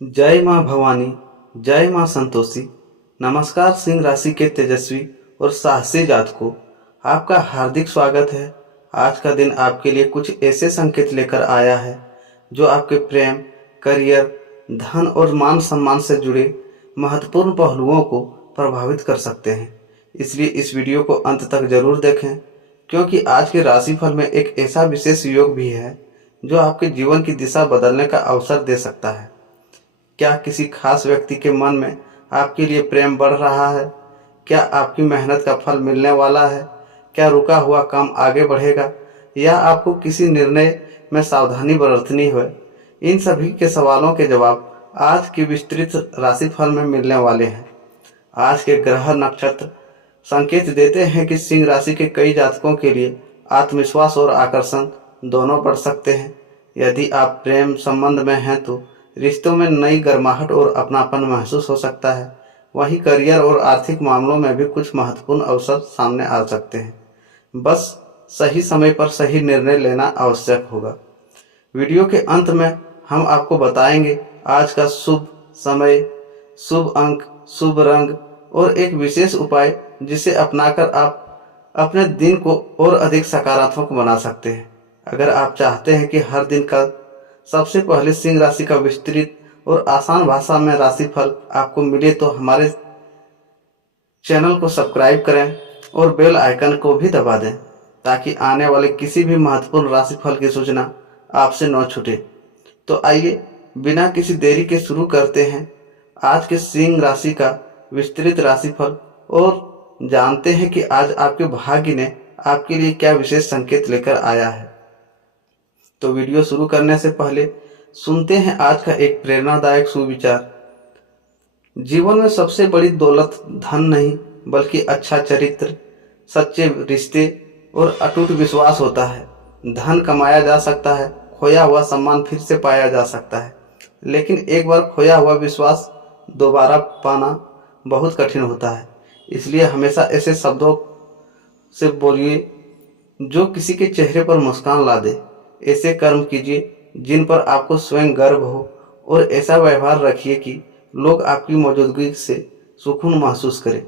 जय माँ भवानी, जय माँ संतोषी। नमस्कार सिंह राशि के तेजस्वी और साहसी जातकों, आपका हार्दिक स्वागत है। आज का दिन आपके लिए कुछ ऐसे संकेत लेकर आया है जो आपके प्रेम, करियर, धन और मान सम्मान से जुड़े महत्वपूर्ण पहलुओं को प्रभावित कर सकते हैं। इसलिए इस वीडियो को अंत तक जरूर देखें, क्योंकि आज के राशिफल में एक ऐसा विशेष योग भी है जो आपके जीवन की दिशा बदलने का अवसर दे सकता है। क्या किसी खास व्यक्ति के मन में आपके लिए प्रेम बढ़ रहा है? क्या आपकी मेहनत का फल मिलने वाला है? क्या रुका हुआ काम आगे बढ़ेगा या आपको किसी निर्णय में सावधानी बरतनी है? इन सभी के सवालों के जवाब आज की विस्तृत राशिफल में मिलने वाले हैं। आज के ग्रह नक्षत्र संकेत देते हैं कि सिंह राशि के कई जातकों के लिए आत्मविश्वास और आकर्षण दोनों बढ़ सकते हैं। यदि आप प्रेम संबंध में हैं तो रिश्तों में नई गर्माहट और अपनापन महसूस हो सकता है। वहीं करियर और आर्थिक मामलों में भी कुछ महत्वपूर्ण अवसर सामने आ सकते हैं। बस सही समय पर सही निर्णय लेना आवश्यक होगा। वीडियो के अंत में हम आपको बताएंगे आज का शुभ समय, शुभ अंक, शुभ रंग और एक विशेष उपाय जिसे अपनाकर आप अपने दिन को और अधिक सकारात्मक बना सकते हैं। अगर आप चाहते हैं कि हर दिन का सबसे पहले सिंह राशि का विस्तृत और आसान भाषा में राशिफल आपको मिले तो हमारे चैनल को सब्सक्राइब करें और बेल आइकन को भी दबा दें, ताकि आने वाले किसी भी महत्वपूर्ण राशिफल की सूचना आपसे न छूटे। तो आइए बिना किसी देरी के शुरू करते हैं आज के सिंह राशि का विस्तृत राशिफल और जानते हैं कि आज आपके भाग्य ने आपके लिए क्या विशेष संकेत लेकर आया है। तो वीडियो शुरू करने से पहले सुनते हैं आज का एक प्रेरणादायक सुविचार। जीवन में सबसे बड़ी दौलत धन नहीं बल्कि अच्छा चरित्र, सच्चे रिश्ते और अटूट विश्वास होता है। धन कमाया जा सकता है, खोया हुआ सम्मान फिर से पाया जा सकता है, लेकिन एक बार खोया हुआ विश्वास दोबारा पाना बहुत कठिन होता है। इसलिए हमेशा ऐसे शब्दों से बोलिए जो किसी के चेहरे पर मुस्कान ला दे। ऐसे कर्म कीजिए जिन पर आपको स्वयं गर्व हो और ऐसा व्यवहार रखिए कि लोग आपकी मौजूदगी से सुकून महसूस करें।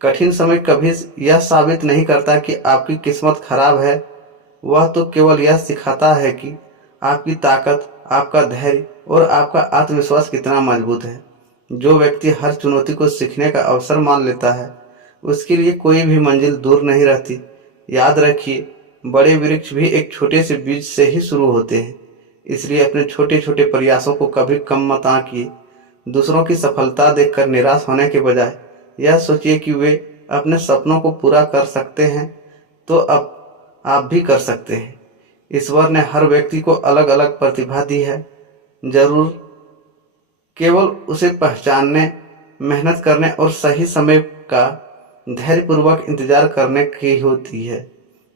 कठिन समय कभी यह साबित नहीं करता कि आपकी किस्मत खराब है, वह तो केवल यह सिखाता है कि आपकी ताकत, आपका धैर्य और आपका आत्मविश्वास कितना मजबूत है। जो व्यक्ति हर चुनौती को सीखने का अवसर मान लेता है, उसके लिए कोई भी मंजिल दूर नहीं रहती। याद रखिए, बड़े वृक्ष भी एक छोटे से बीज से ही शुरू होते हैं। इसलिए अपने छोटे छोटे प्रयासों को कभी कम मत आंकिए। दूसरों की सफलता देखकर निराश होने के बजाय यह सोचिए कि वे अपने सपनों को पूरा कर सकते हैं तो अब आप भी कर सकते हैं। ईश्वर ने हर व्यक्ति को अलग अलग प्रतिभा दी है, जरूर केवल उसे पहचानने, मेहनत करने और सही समय का धैर्यपूर्वक इंतजार करने की होती है।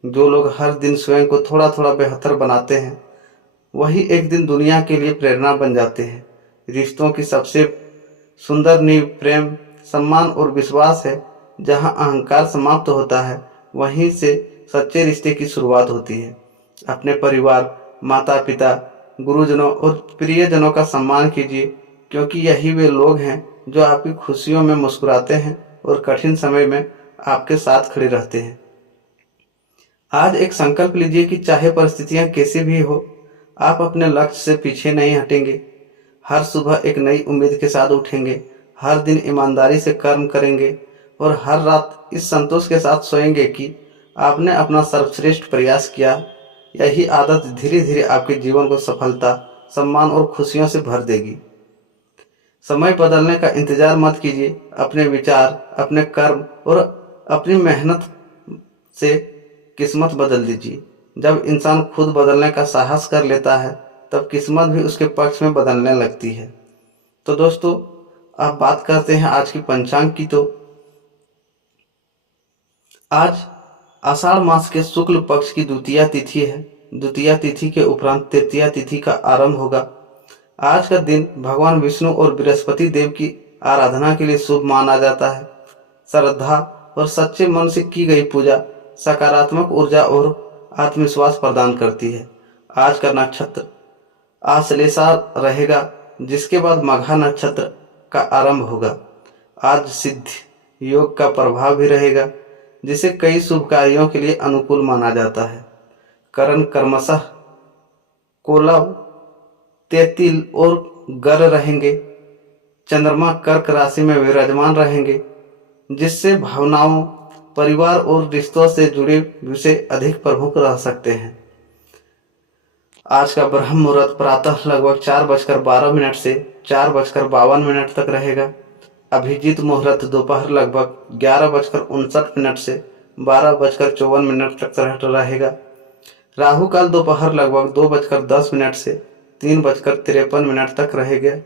जो लोग हर दिन स्वयं को थोड़ा थोड़ा बेहतर बनाते हैं, वही एक दिन दुनिया के लिए प्रेरणा बन जाते हैं। रिश्तों की सबसे सुंदर नींव प्रेम, सम्मान और विश्वास है। जहां अहंकार समाप्त होता है, वहीं से सच्चे रिश्ते की शुरुआत होती है। अपने परिवार, माता पिता, गुरुजनों और प्रियजनों का सम्मान कीजिए, क्योंकि यही वे लोग हैं जो आपकी खुशियों में मुस्कुराते हैं और कठिन समय में आपके साथ खड़े रहते हैं। आज एक संकल्प लीजिए कि चाहे परिस्थितियां कैसी भी हो, आप अपने लक्ष्य से पीछे नहीं हटेंगे। हर सुबह एक नई उम्मीद के साथ उठेंगे, हर दिन ईमानदारी से कर्म करेंगे और हर रात इस संतोष के साथ सोएंगे कि आपने अपना सर्वश्रेष्ठ प्रयास किया। यही आदत धीरे धीरे आपके जीवन को सफलता, सम्मान और खुशियों से भर देगी। समय बदलने का इंतजार मत कीजिए। अपने विचार, अपने कर्म और अपनी मेहनत से किस्मत बदल दीजिए। जब इंसान खुद बदलने का साहस कर लेता है, तब किस्मत भी उसके पक्ष में बदलने लगती है। तो दोस्तों, अब बात करते हैं आज की पंचांग की। तो आज आषाढ़ मास के शुक्ल पक्ष की द्वितीया तिथि है। द्वितीया तिथि के उपरांत तृतीया तिथि का आरंभ होगा। आज का दिन भगवान विष्णु और बृहस्पति देव की आराधना के लिए शुभ माना जाता है। श्रद्धा और सच्चे मन से की गई पूजा सकारात्मक ऊर्जा और आत्मविश्वास प्रदान करती है। आज का नक्षत्र आश्लेषा रहेगा। जिसके बाद मघा नक्षत्र का आरंभ होगा। आज सिद्ध योग का प्रभाव भी रहेगा, जिसे कई शुभ कार्यों के लिए अनुकूल माना जाता है। करण क्रमशः कोलव, तेतिल और गर रहेंगे। चंद्रमा कर्क राशि में विराजमान रहेंगे, जिससे भावनाओं, परिवार और रिश्तों से जुड़े विषय अधिक प्रमुख रह सकते हैं। आज का ब्रह्म मुहूर्त प्रातः लगभग 4:12 से 4:52 तक रहेगा। अभिजीत मुहूर्त दोपहर लगभग 11:59 से 12:54 तक रहेगा। राहु काल दोपहर लगभग 2:10 से 3:53 तक रहेगा।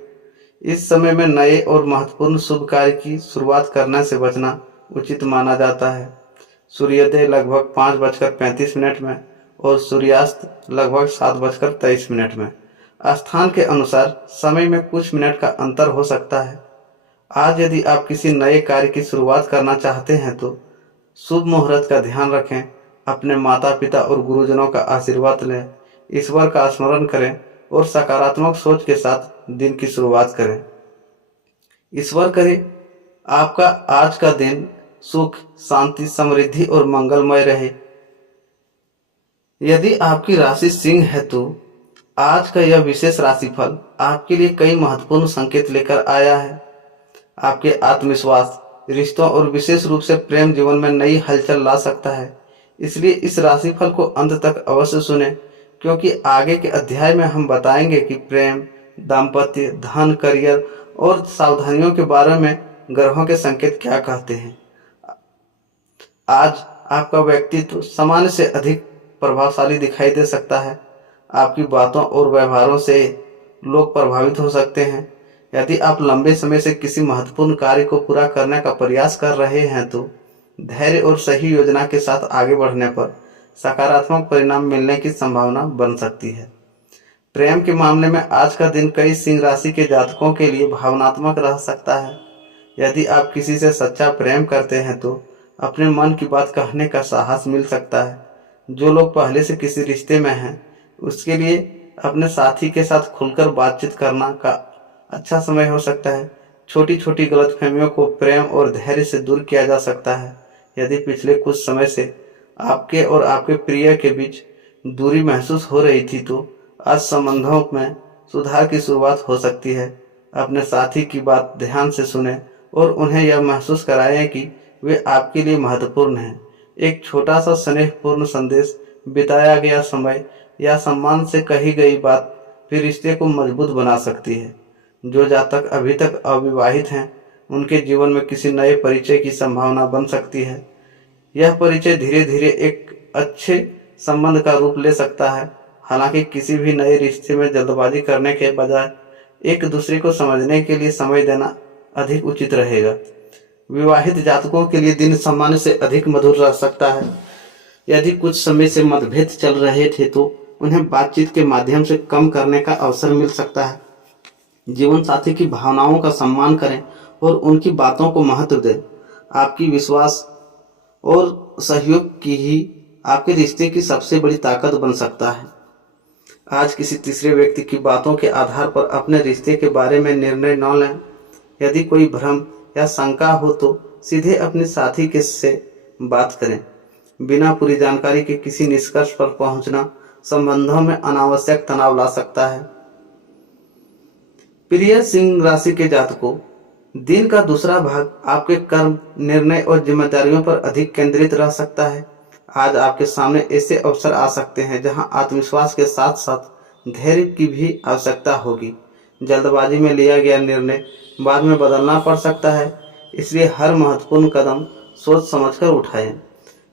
इस समय में नए और महत्वपूर्ण शुभ कार्य की शुरुआत करने से बचना उचित माना जाता है। सूर्योदय लगभग 5:35 में और सूर्यास्त लगभग 7:23 में। स्थान के अनुसार समय में कुछ मिनट का अंतर हो सकता है। आज यदि आप किसी नए कार्य की शुरुआत करना चाहते हैं तो शुभ मुहूर्त का ध्यान रखें, अपने माता पिता और गुरुजनों का आशीर्वाद लें, ईश्वर का स्मरण करें और सकारात्मक सोच के साथ दिन की शुरुआत करें। ईश्वर करे आपका आज का दिन सुख, शांति, समृद्धि और मंगलमय रहे। यदि आपकी राशि सिंह है तो आज का यह विशेष राशिफल आपके लिए कई महत्वपूर्ण संकेत लेकर आया है। आपके आत्मविश्वास, रिश्तों और विशेष रूप से प्रेम जीवन में नई हलचल ला सकता है। इसलिए इस राशिफल को अंत तक अवश्य सुने, क्योंकि आगे के अध्याय में हम बताएंगे कि प्रेम, दाम्पत्य, धन, करियर और सावधानियों के बारे में ग्रहों के संकेत क्या कहते हैं। आज आपका व्यक्तित्व सामान्य से अधिक प्रभावशाली दिखाई दे सकता है। आपकी बातों और व्यवहारों से लोग प्रभावित हो सकते हैं। यदि आप लंबे समय से किसी महत्वपूर्ण कार्य को पूरा करने का प्रयास कर रहे हैं तो धैर्य और सही योजना के साथ आगे बढ़ने पर सकारात्मक परिणाम मिलने की संभावना बन सकती है। प्रेम के मामले में आज का दिन कई सिंह राशि के जातकों के लिए भावनात्मक रह सकता है। यदि आप किसी से सच्चा प्रेम करते हैं तो अपने मन की बात कहने का साहस मिल सकता है। जो लोग पहले से किसी रिश्ते में हैं उसके लिए अपने साथी के साथ खुलकर बातचीत करना का अच्छा समय हो सकता है। छोटी छोटी गलतफहमियों को प्रेम और धैर्य से दूर किया जा सकता है। यदि पिछले कुछ समय से आपके और आपके प्रिय के बीच दूरी महसूस हो रही थी तो आज संबंधों में सुधार की शुरुआत हो सकती है। अपने साथी की बात ध्यान से सुने और उन्हें यह महसूस कराएं कि वे आपके लिए महत्वपूर्ण हैं। एक छोटा सा स्नेहपूर्ण संदेश, बिताया गया समय या सम्मान से कही गई बात भी रिश्ते को मजबूत बना सकती है। जो जातक अभी तक अविवाहित हैं उनके जीवन में किसी नए परिचय की संभावना बन सकती है। यह परिचय धीरे धीरे एक अच्छे संबंध का रूप ले सकता है। हालांकि किसी भी नए रिश्ते में जल्दबाजी करने के बजाय एक दूसरे को समझने के लिए समय देना अधिक उचित रहेगा। विवाहित जातकों के लिए दिन सामान्य से अधिक मधुर रह सकता है। यदि कुछ समय से मतभेद चल रहे थे तो उन्हें बातचीत के माध्यम से कम करने का अवसर मिल सकता है। जीवन साथी की भावनाओं का सम्मान करें और उनकी बातों को महत्व दें। आपकी विश्वास और सहयोग की ही आपके रिश्ते की सबसे बड़ी ताकत बन सकता है। आज किसी तीसरे व्यक्ति की बातों के आधार पर अपने रिश्ते के बारे में निर्णय न लें। यदि कोई भ्रम या शंका हो तो सीधे अपने साथी के से बात करें। बिना पूरी जानकारी के किसी निष्कर्ष पर पहुंचना संबंधों में अनावश्यक तनाव ला सकता है। प्रिय सिंह राशि के जातकों, दिन का दूसरा भाग आपके कर्म, निर्णय और जिम्मेदारियों पर अधिक केंद्रित रह सकता है। आज आपके सामने ऐसे अवसर आ सकते हैं जहां आत्मविश्वास के साथ साथ धैर्य की भी आवश्यकता होगी। जल्दबाजी में लिया गया निर्णय बाद में बदलना पड़ सकता है, इसलिए हर महत्वपूर्ण कदम सोच समझकर उठाएं।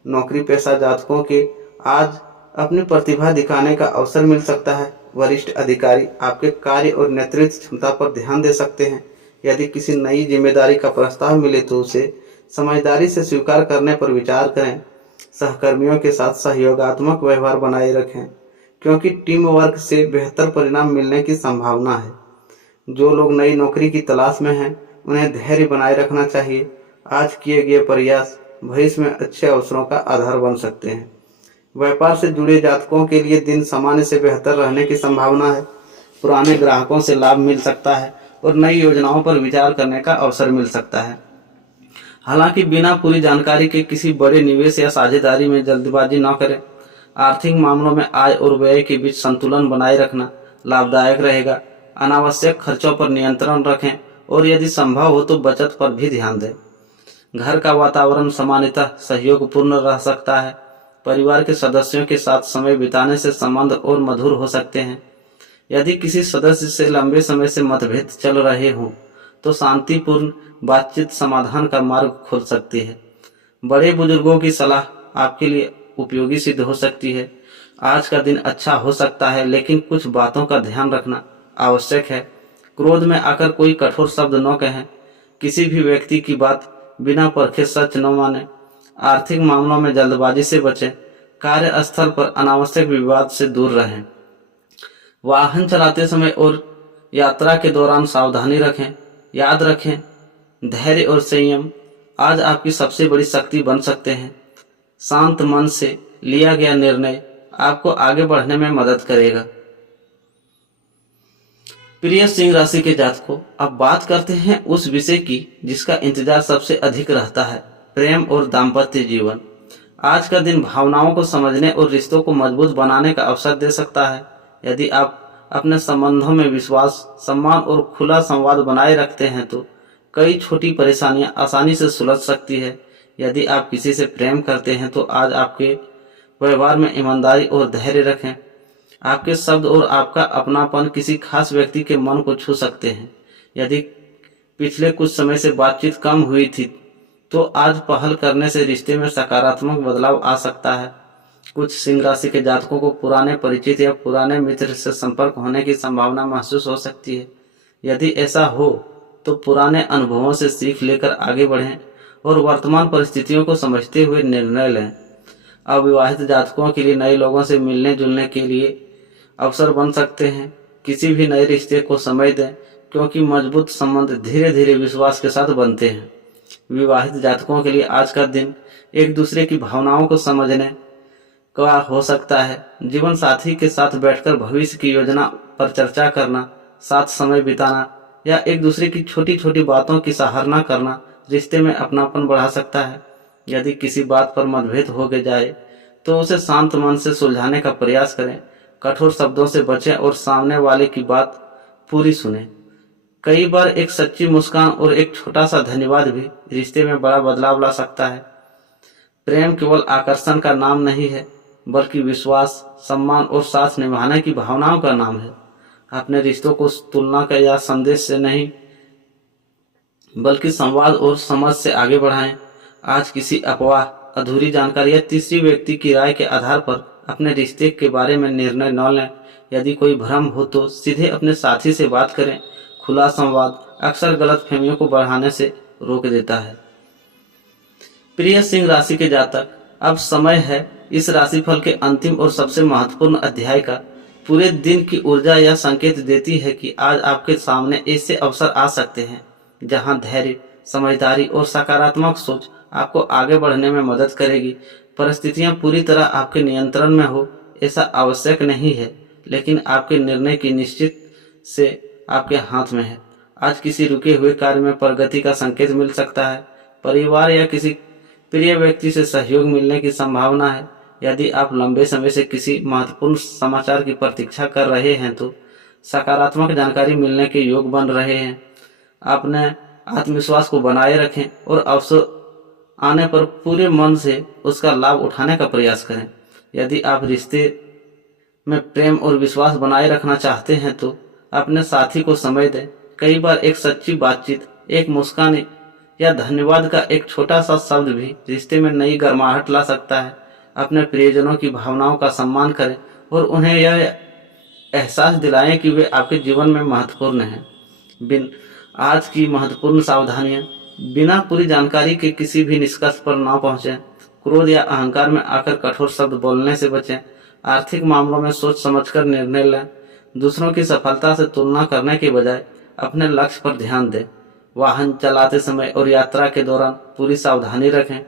नौकरी पेशा जातकों के आज अपनी प्रतिभा दिखाने का अवसर मिल सकता है। वरिष्ठ अधिकारी आपके कार्य और नेतृत्व क्षमता पर ध्यान दे सकते हैं। यदि किसी नई जिम्मेदारी का प्रस्ताव मिले तो उसे समझदारी से स्वीकार करने पर विचार करें। सहकर्मियों के साथ सहयोगात्मक व्यवहार बनाए रखें, क्योंकि टीम वर्क से बेहतर परिणाम मिलने की संभावना है। जो लोग नई नौकरी की तलाश में हैं उन्हें धैर्य बनाए रखना चाहिए। आज किए गए प्रयास भविष्य में अच्छे अवसरों का आधार बन सकते हैं। व्यापार से जुड़े जातकों के लिए दिन सामान्य से बेहतर रहने की संभावना है। पुराने ग्राहकों से लाभ मिल सकता है और नई योजनाओं पर विचार करने का अवसर मिल सकता है। हालांकि बिना पूरी जानकारी के किसी बड़े निवेश या साझेदारी में जल्दबाजी न करें। आर्थिक मामलों में आय और व्यय के बीच संतुलन बनाए रखना लाभदायक रहेगा। अनावश्यक खर्चों पर नियंत्रण रखें और यदि संभव हो तो बचत पर भी ध्यान दें। घर का वातावरण सामान्यतः सहयोगपूर्ण रह सकता है। परिवार के सदस्यों के साथ समय बिताने से संबंध और मधुर हो सकते हैं। यदि किसी सदस्य से लंबे समय से मतभेद चल रहे हों तो शांतिपूर्ण बातचीत समाधान का मार्ग खोल सकती है। बड़े बुजुर्गों की सलाह आपके लिए उपयोगी सिद्ध हो सकती है। आज का दिन अच्छा हो सकता है, लेकिन कुछ बातों का ध्यान रखना आवश्यक है। क्रोध में आकर कोई कठोर शब्द न कहें। किसी भी व्यक्ति की बात बिना परखे सच न माने। आर्थिक मामलों में जल्दबाजी से बचें। कार्यस्थल पर अनावश्यक विवाद से दूर रहें। वाहन चलाते समय और यात्रा के दौरान सावधानी रखें। याद रखें, धैर्य और संयम आज आपकी सबसे बड़ी शक्ति बन सकते हैं। शांत मन से लिया गया निर्णय आपको आगे बढ़ने में मदद करेगा। प्रिय सिंह राशि के जातकों, अब बात करते हैं उस विषय की जिसका इंतजार सबसे अधिक रहता है, प्रेम और दाम्पत्य जीवन। आज का दिन भावनाओं को समझने और रिश्तों को मजबूत बनाने का अवसर दे सकता है। यदि आप अपने संबंधों में विश्वास, सम्मान और खुला संवाद बनाए रखते हैं तो कई छोटी परेशानियां आसानी से सुलझ सकती है। यदि आप किसी से प्रेम करते हैं तो आज आपके व्यवहार में ईमानदारी और धैर्य रखें। आपके शब्द और आपका अपनापन किसी खास व्यक्ति के मन को छू सकते हैं। यदि पिछले कुछ समय से बातचीत कम हुई थी तो आज पहल करने से रिश्ते में सकारात्मक बदलाव आ सकता है। कुछ सिंह राशि के जातकों को पुराने परिचित या पुराने मित्र से संपर्क होने की संभावना महसूस हो सकती है। यदि ऐसा हो तो पुराने अनुभवों से सीख लेकर आगे बढ़ें और वर्तमान परिस्थितियों को समझते हुए निर्णय लें। अविवाहित जातकों के लिए नए लोगों से मिलने जुलने के लिए अवसर बन सकते हैं। किसी भी नए रिश्ते को समय दें, क्योंकि मजबूत संबंध धीरे धीरे विश्वास के साथ बनते हैं। विवाहित जातकों के लिए आज का दिन एक दूसरे की भावनाओं को समझने का हो सकता है। जीवन साथी के साथ बैठकर भविष्य की योजना पर चर्चा करना, साथ समय बिताना या एक दूसरे की छोटी छोटी बातों की सराहना करना रिश्ते में अपनापन बढ़ा सकता है। यदि किसी बात पर मतभेद हो जाए तो उसे शांत मन से सुलझाने का प्रयास करें। कठोर शब्दों से बचें और सामने वाले की बात पूरी सुनें। कई बार एक सच्ची मुस्कान और एक छोटा सा धन्यवाद भी रिश्ते में बड़ा बदलाव ला सकता है। प्रेम केवल आकर्षण का नाम नहीं है, बल्कि विश्वास, सम्मान और साथ निभाने की भावनाओं का नाम है। अपने रिश्तों को तुलना का या संदेश से नहीं, बल्कि संवाद और समझ से आगे बढ़ाएं। आज किसी अफवाह, अधूरी जानकारी या तीसरी व्यक्ति की राय के आधार पर अपने रिश्ते के बारे में निर्णय न लें। यदि कोई भ्रम हो तो सीधे अपने साथी से बात करें। खुला संवाद अक्सर गलतफहमियों को बढ़ाने से रोक देता है। प्रिय सिंह राशि के जातक, अब समय है इस राशिफल के अंतिम और सबसे महत्वपूर्ण अध्याय का। पूरे दिन की ऊर्जा यह संकेत देती है कि आज आपके सामने ऐसे अवसर आ सकते हैं जहां धैर्य, समझदारी और सकारात्मक सोच आपको आगे बढ़ने में मदद करेगी। परिस्थितियां पूरी तरह आपके नियंत्रण में हो ऐसा आवश्यक नहीं है, लेकिन आपके निर्णय की निश्चित से आपके हाथ में है। आज किसी रुके हुए कार्य में प्रगति का संकेत मिल सकता है। परिवार या किसी प्रिय व्यक्ति से सहयोग मिलने की संभावना है। यदि आप लंबे समय से किसी महत्वपूर्ण समाचार की प्रतीक्षा कर रहे हैं तो सकारात्मक जानकारी मिलने के योग बन रहे हैं। अपने आत्मविश्वास को बनाए रखें और अवसर आने पर पूरे मन से उसका लाभ उठाने का प्रयास करें। यदि आप रिश्ते में प्रेम और विश्वास बनाए रखना चाहते हैं तो अपने साथी को समय दें। कई बार एक सच्ची बातचीत, एक मुस्कान या धन्यवाद का एक छोटा सा शब्द भी रिश्ते में नई गर्माहट ला सकता है। अपने प्रियजनों की भावनाओं का सम्मान करें और उन्हें यह एहसास दिलाएं कि वे आपके जीवन में महत्वपूर्ण हैं। आज की महत्वपूर्ण सावधानियां, बिना पूरी जानकारी के किसी भी निष्कर्ष पर ना पहुंचें। क्रोध या अहंकार में आकर कठोर शब्द बोलने से बचें। आर्थिक मामलों में सोच समझकर निर्णय लें। दूसरों की सफलता से तुलना करने के बजाय अपने लक्ष्य पर ध्यान दें। वाहन चलाते समय और यात्रा के दौरान पूरी सावधानी रखें।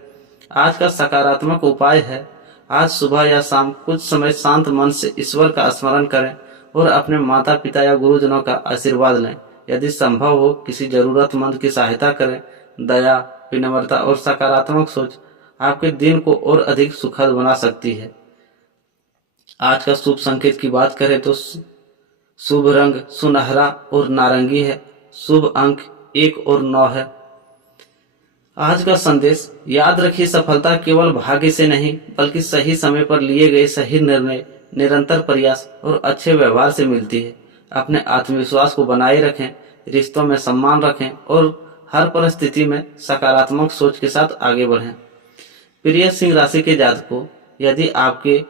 आज का सकारात्मक उपाय है, आज सुबह या शाम कुछ समय शांत मन से ईश्वर का स्मरण करें और अपने माता पिता या गुरुजनों का आशीर्वाद लें। यदि संभव हो किसी जरूरतमंद की सहायता करें। दया, विनम्रता और सकारात्मक सोच आपके दिन को और अधिक सुखद बना सकती है। आज का शुभ संकेत की बात करें तो शुभ रंग सुनहरा और नारंगी है। शुभ अंक 1 और 9 है। आज का संदेश, याद रखिए सफलता केवल भाग्य से नहीं बल्कि सही समय पर लिए गए सही निर्णय, निरंतर प्रयास और अच्छे व्यवहार से मिलती है। अपने आत्मविश्वास को बनाए रखें, रिश्तों में सम्मान रखें और हर परिस्थिति में सकारात्मक सोच के साथ आगे बढ़ें। प्रिय सिंह राशि के जातकों, यदि आपके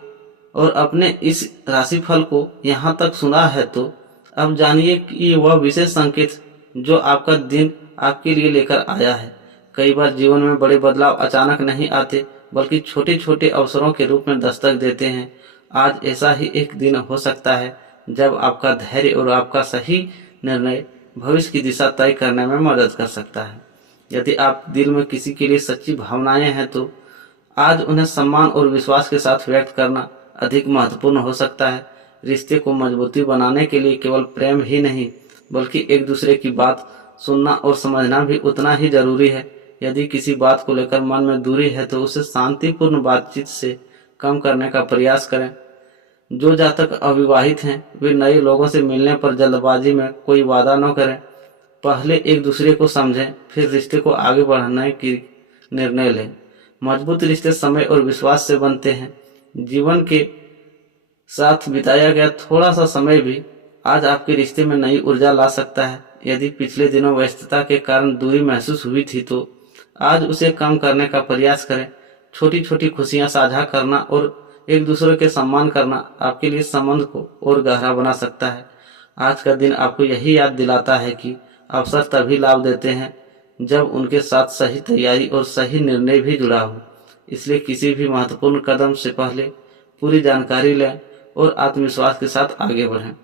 और अपने इस राशिफल को यहाँ तक सुना है तो अब जानिए कि वह विशेष संकेत जो आपका दिन आपके लिए लेकर आया है। कई बार जीवन में बड़े बदलाव अचानक नहीं आते बल्कि छोटे छोटे अवसरों के रूप में दस्तक देते हैं। आज ऐसा ही एक दिन हो सकता है जब आपका धैर्य और आपका सही निर्णय भविष्य की दिशा तय करने में मदद कर सकता है। यदि आप दिल में किसी के लिए सच्ची भावनाएं हैं तो आज उन्हें सम्मान और विश्वास के साथ व्यक्त करना अधिक महत्वपूर्ण हो सकता है। रिश्ते को मजबूती बनाने के लिए केवल प्रेम ही नहीं बल्कि एक दूसरे की बात सुनना और समझना भी उतना ही जरूरी है। यदि किसी बात को लेकर मन में दूरी है तो उसे शांतिपूर्ण बातचीत से कम करने का प्रयास करें। जो जातक अविवाहित हैं वे नए लोगों से मिलने पर जल्दबाजी में कोई वादा न करें। पहले एक दूसरे को समझें, फिर रिश्ते को आगे बढ़ाने की निर्णय लें। मजबूत रिश्ते समय और विश्वास से बनते हैं। जीवन के साथ बिताया गया थोड़ा सा समय भी आज आपके रिश्ते में नई ऊर्जा ला सकता है। यदि पिछले दिनों व्यस्तता के कारण दूरी महसूस हुई थी तो आज उसे कम करने का प्रयास करें। छोटी छोटी खुशियां साझा करना और एक दूसरे के सम्मान करना आपके लिए संबंध को और गहरा बना सकता है। आज का दिन आपको यही याद दिलाता है कि अवसर तभी लाभ देते हैं जब उनके साथ सही तैयारी और सही निर्णय भी जुड़ा हो। इसलिए किसी भी महत्वपूर्ण कदम से पहले पूरी जानकारी लें और आत्मविश्वास के साथ आगे बढ़ें।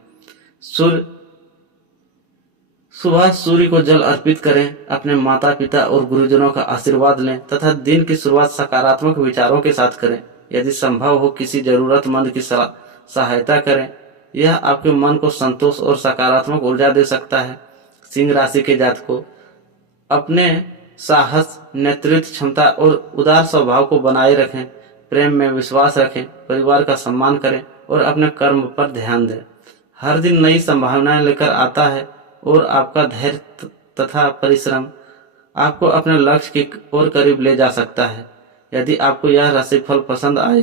सुबह सूर्य को जल अर्पित करें, अपने माता पिता और गुरुजनों का आशीर्वाद लें तथा दिन की शुरुआत सकारात्मक विचारों के साथ करें। यदि संभव हो किसी जरूरतमंद की सहायता करें। यह आपके मन को संतोष और सकारात्मक ऊर्जा दे सकता है। सिंह राशि के जातकों, अपने साहस, नेतृत्व क्षमता और उदार स्वभाव को बनाए रखें। प्रेम में विश्वास रखें, परिवार का सम्मान करें और अपने कर्म पर ध्यान दें। हर दिन नई संभावनाएं लेकर आता है और आपका धैर्य तथा परिश्रम आपको अपने लक्ष्य के और करीब ले जा सकता है। यदि आपको यह राशिफल पसंद आए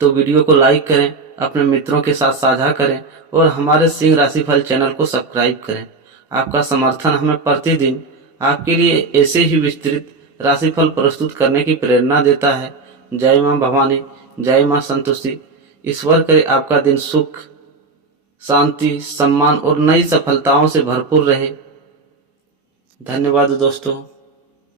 तो वीडियो को लाइक करें, अपने मित्रों के साथ साझा करें और हमारे सिंह राशिफल चैनल को सब्सक्राइब करें। आपका समर्थन हमें प्रतिदिन आपके लिए ऐसे ही विस्तृत राशिफल प्रस्तुत करने की प्रेरणा देता है। जय मां भवानी, जय मां संतोषी। ईश्वर करे आपका दिन सुख, शांति, सम्मान और नई सफलताओं से भरपूर रहे। धन्यवाद दोस्तों।